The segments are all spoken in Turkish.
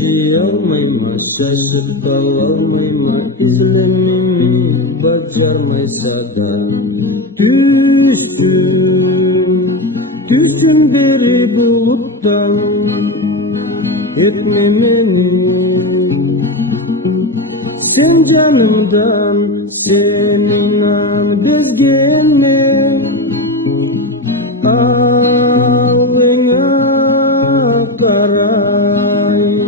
Kıyalmayma, şaşıp kalalmayma, izlememi bacarmaysa da Küsüm beri buluttan etmemeni Sen canımdan, seninle bezgene Alına karay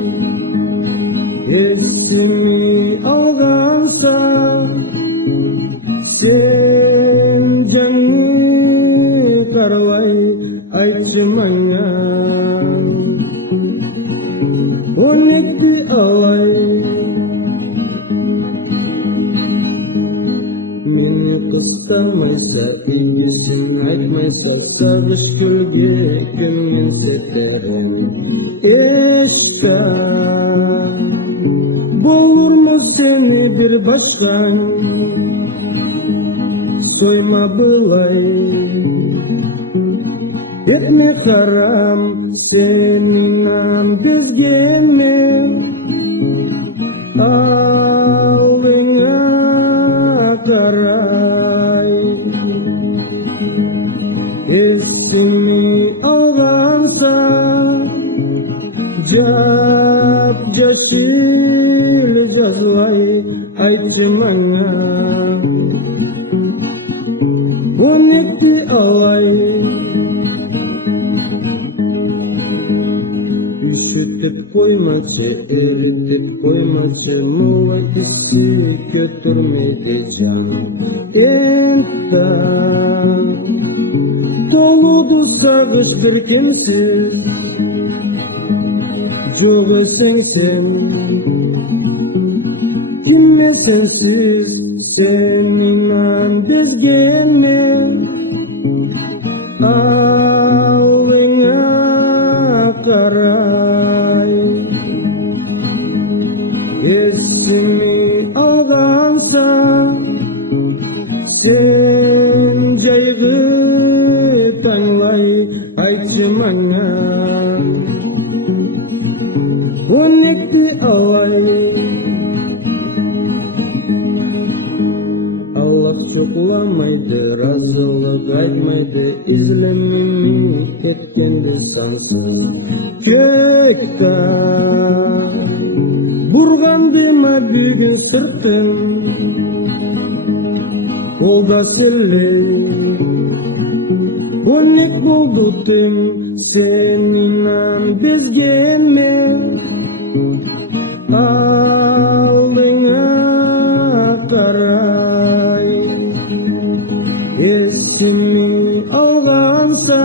Esimi algansa Sen canını karlay aytmaya Onekti alay Meni kıskanmaysa, ilgisini aytmaysa Sarış gölge gömün seterim Eşka Bulur mu seni bir başkan Soyma bılay Etme karam seninle bezgene Alına karay Esimi algansa Cap jaşil jazlay aytmaya Onekti alay Üşütüp koyması, eritip koyması Muğla gitti götürmedi can Entten Doludu sağıştır kentsiz Joğu sensin Kimle sensiz Seninle bezgene Alına karay Esimi algansa Sen caygı tanlay aytmaya Onekti alay Allah çoklamaydı, razılık aytmaydı İzlememi etkendi sansın Gökte Burgandıma bugün sırtın Olda silley Onek buldu tim Seninle bezgene Alına karay Esimi algansa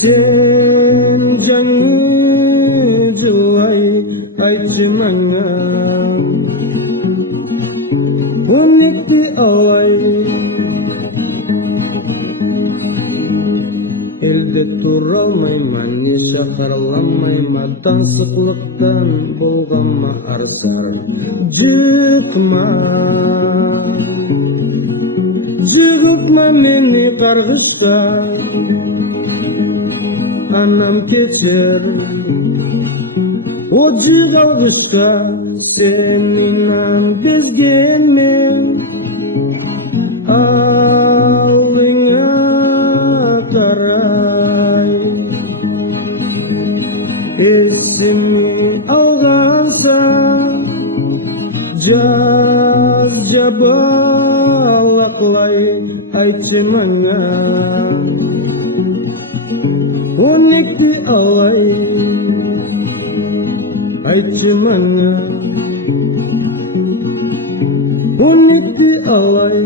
Sen canını dılay aytmaya Onekti alay Elde turalmayma, ne şakarlanmayma Tansıklıktan bolganma artar Jıgıtma meni kargışka Anam keçer O jıgalgışka Seninle bezgene Alına karay Esimi algansa Jaz jabalaqlay aytmaya Onekti alay aytmaya Onekti alay